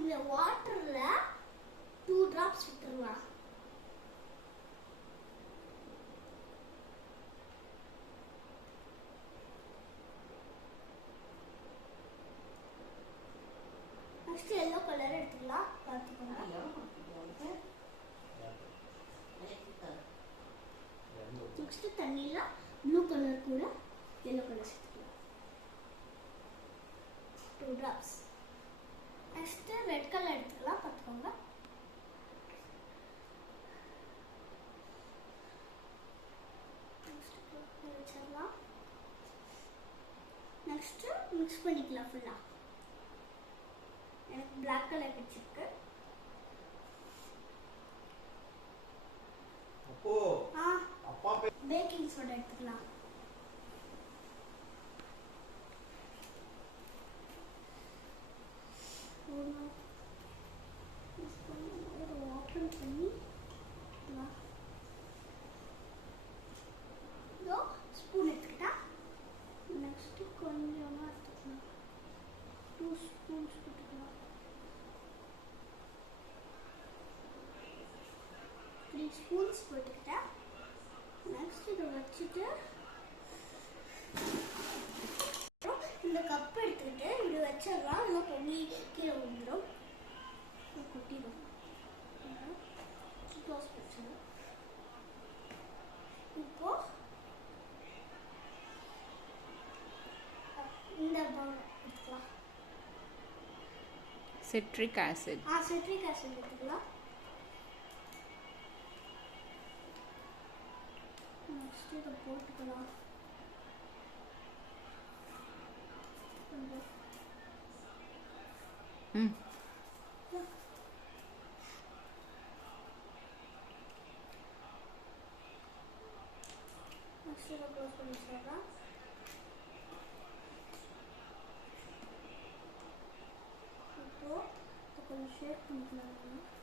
இந்த வாட்டர்ல 2 drops விட்டுறலாம். நெக்ஸ்ட் yellow கலர் எடுத்துக்கலாம். பாத்துக்கோங்க. நெக்ஸ்ட் தண்ணில ப்ளூ கலர் கூட yellow கலர் சேர்த்துக்கலாம். 2 drops. நெக்ஸ்ட் ரெட் கலர் எடுத்துக்கலாம். பாத்துக்கோங்க. நெக்ஸ்ட் மிக்ஸ் பண்ணிக்கலாம் ஃபுல்லா. எனக்கு black கலர் பிடிச்சிருக்கு. அப்போ பேக்கிங் சோடா எடுத்துக்கலாம். ஓப்பன் பண்ணி ஸ்பூன் எடுத்துக்கிட்டா. நெக்ஸ்ட் கொஞ்சமா எடுத்துக்கலாம். 2 ஸ்பூன்ஸ் போட்டுக்கலாம். 3 ஸ்பூன்ஸ் போட்டுக்கிட்டா. நெக்ஸ்ட் இதை வச்சுட்டு இந்த கப் எடுத்துக்கிட்டு இப்படி வச்சிடலாம். இல்லை பொங்கி கீழே விழுந்துடும். கொட்டிடும். க்ளோஸ் பண்ணிடலாம். இப்போ இந்த பவுல் எடுத்துக்கலாம். சிட்ரிக் ஆசிட் எடுத்துக்கலாம். நெக்ஸ்ட் இதை போட்டுக்கலாம். நெக்ஸ்ட் இதை க்ளோஸ் பண்ணி வச்சிடலாம். இப்போ கொஞ்சம் ஷேக் பண்ணிக்கலாம்.